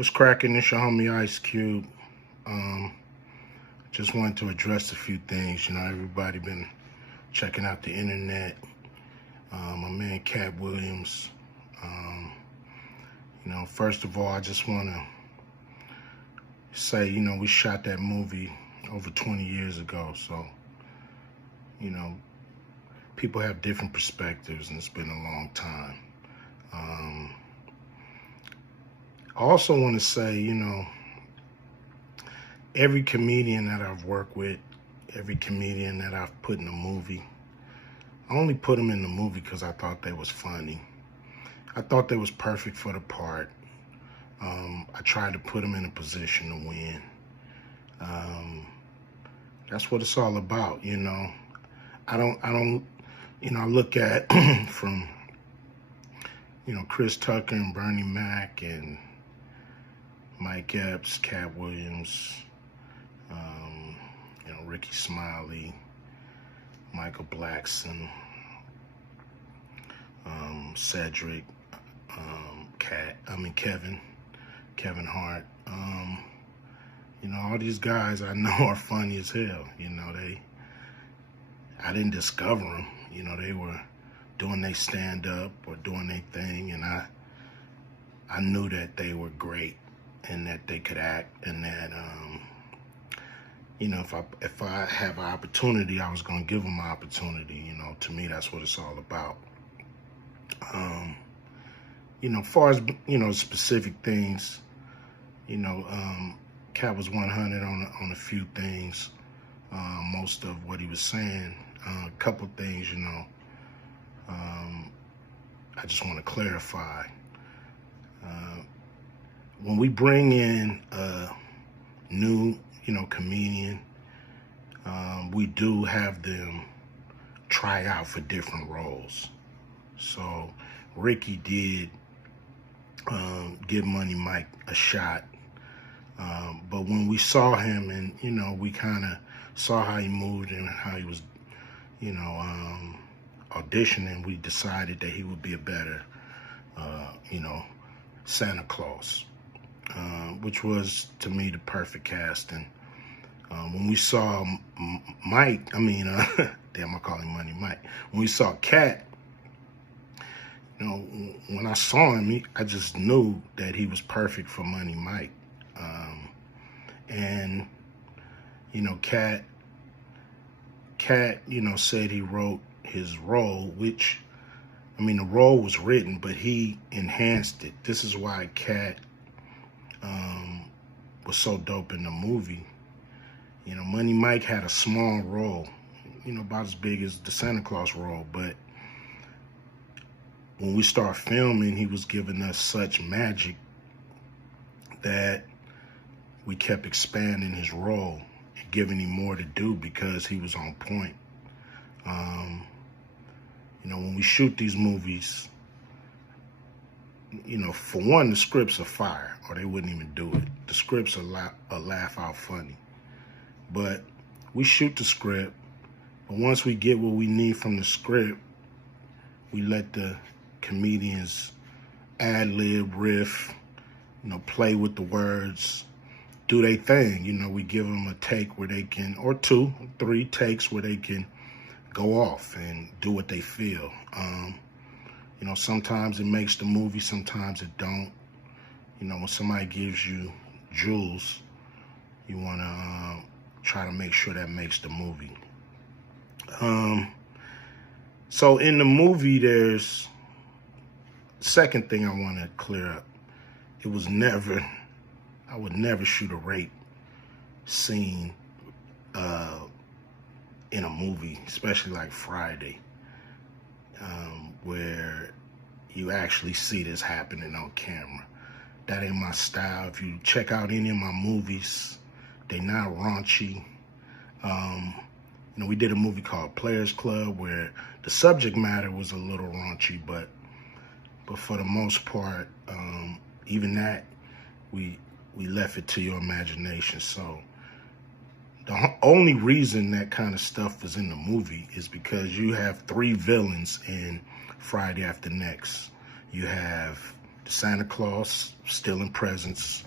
What's cracking? It's your homie Ice Cube. Just wanted to address a few things. You know, everybody been checking out the internet. My man Katt Williams. You know, first of all, I just want to say, you know, we shot that movie over 20 years ago. So, you know, people have different perspectives, and it's been a long time. I also want to say, you know, every comedian that I've worked with, every comedian that I've put in a movie, I only put them in the movie because I thought they was funny. I thought they was perfect for the part. I tried to put them in a position to win. That's what it's all about, you know. I don't, you know, I look at from, you know, Chris Tucker and Bernie Mac and Mike Epps, Katt Williams, you know, Ricky Smiley, Michael Blackson, Cedric, Kevin Hart. You know, all these guys I know are funny as hell. You know, I didn't discover them. You know, they were doing their stand-up or doing their thing, and I knew that they were great and that they could act, and that, you know, if I have an opportunity, I was going to give them an opportunity. You know, to me, that's what it's all about. You know, as far as, you know, specific things, you know, Katt was 100 on a few things. Most of what he was saying, a couple things, you know, I just want to clarify. When we bring in a new, you know, comedian, we do have them try out for different roles. So Ricky did give Money Mike a shot. But when we saw him and, you know, we kind of saw how he moved and how he was, you know, auditioning, we decided that he would be a better, you know, Santa Claus, which was, to me, the perfect casting. When we saw Mike, damn, I call him Money Mike. When we saw Katt, you know, when I saw him, I just knew that he was perfect for Money Mike. And, you know, Katt, you know, said he wrote his role, which, I mean, the role was written, but he enhanced it. This is why Katt was so dope in the movie. You know, Money Mike had a small role, you know, about as big as the Santa Claus role, but when we start filming, he was giving us such magic that we kept expanding his role and giving him more to do because he was on point. You know, when we shoot these movies, you know, for one, the scripts are fire, or they wouldn't even do it. The scripts are laugh out funny. But we shoot the script, but once we get what we need from the script, we let the comedians ad-lib, riff, you know, play with the words, do their thing. You know, we give them a take where they can, or 2, 3 takes where they can go off and do what they feel. You know, sometimes it makes the movie, sometimes it don't. You know, when somebody gives you jewels, you want to try to make sure that makes the movie. So in the movie, there's second thing I want to clear up. It was never, I would never shoot a rape scene in a movie, especially like Friday, where you actually see this happening on camera. That ain't my style. If you check out any of my movies, they not raunchy. You know, we did a movie called Players Club where the subject matter was a little raunchy, but for the most part, even that, we left it to your imagination. So the only reason that kind of stuff was in the movie is because you have 3 villains in Friday After Next. You have Santa Claus stealing presents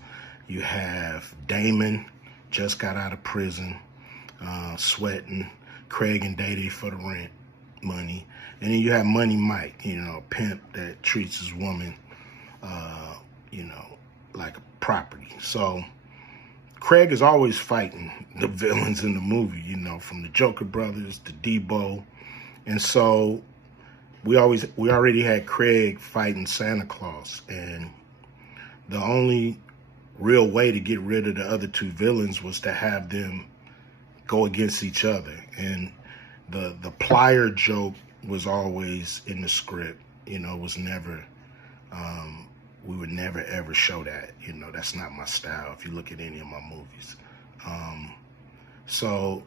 You have Damon, just got out of prison, sweating. Craig and Day for the rent money. And then you have Money Mike, you know, a pimp that treats his woman, you know, like a property. So Craig is always fighting the villains in the movie, you know, from the Joker brothers to Debo. And so we already had Craig fighting Santa Claus. And the only real way to get rid of the other two villains was to have them go against each other. And the plier joke was always in the script. You know, it was never, we would never ever show that. You know, that's not my style if you look at any of my movies. So,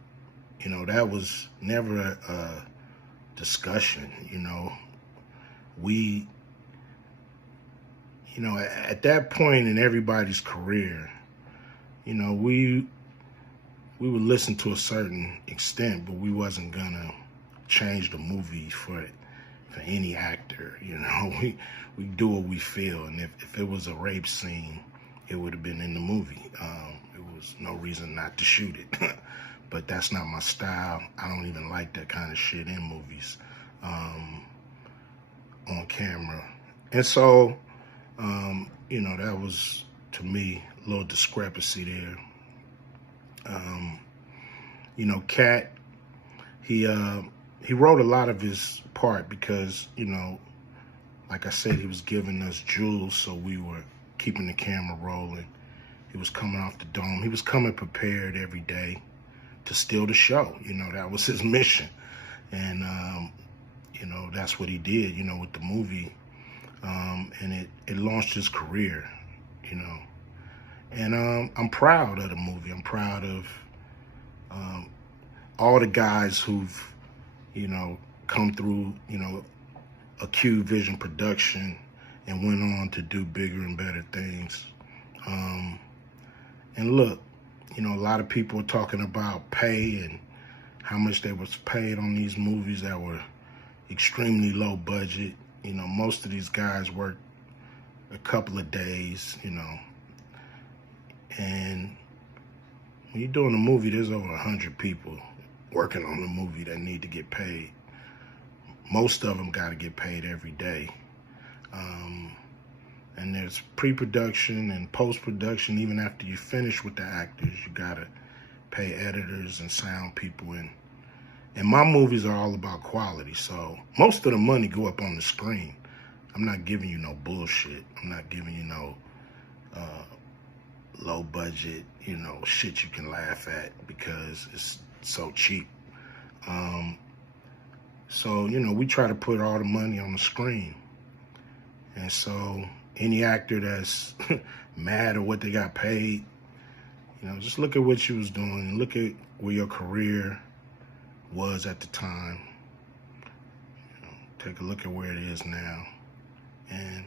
you know, that was never a discussion. You know, we, you know, at that point in everybody's career, you know, we would listen to a certain extent, but we wasn't gonna change the movie for any actor. You know, we do what we feel, and if it was a rape scene, it would have been in the movie. It was no reason not to shoot it. But that's not my style. I don't even like that kind of shit in movies, on camera. And so, you know, that was, to me, a little discrepancy there. You know, Katt, he wrote a lot of his part because, you know, like I said, he was giving us jewels, so we were keeping the camera rolling. He was coming off the dome. He was coming prepared every day to steal the show. You know, that was his mission. And, you know, that's what he did, you know, with the movie. And it launched his career, you know. And I'm proud of the movie. I'm proud of all the guys who've, you know, come through, you know, a Q Vision production and went on to do bigger and better things. And look, you know, a lot of people are talking about pay and how much they was paid on these movies that were extremely low budget. You know, most of these guys worked a couple of days, you know. And when you're doing a movie, there's over 100 people working on the movie that need to get paid. Most of them got to get paid every day. And there's pre-production and post-production. Even after you finish with the actors, you got to pay editors and sound people. And my movies are all about quality. So most of the money go up on the screen. I'm not giving you no bullshit. I'm not giving you no low budget, you know, shit you can laugh at because it's so cheap. So, you know, we try to put all the money on the screen. And so any actor that's mad at what they got paid, you know, just look at what you was doing. Look at where your career was at the time. You know, take a look at where it is now. And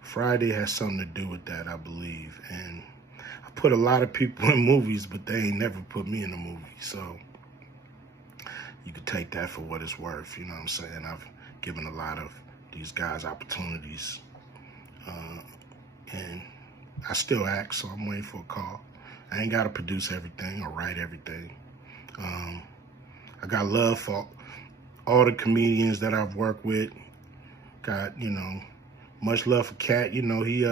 Friday has something to do with that, I believe. And I put a lot of people in movies, but they ain't never put me in a movie. So you could take that for what it's worth. You know what I'm saying? I've given a lot of these guys opportunities. And I still act, so I'm waiting for a call. I ain't got to produce everything or write everything. I got love for all the comedians that I've worked with. Got, you know, much love for Katt. You know, he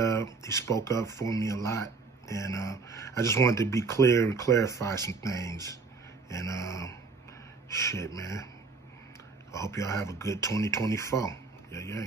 spoke up for me a lot. And I just wanted to be clear and clarify some things. And shit, man. I hope y'all have a good 2024. Yeah, yeah.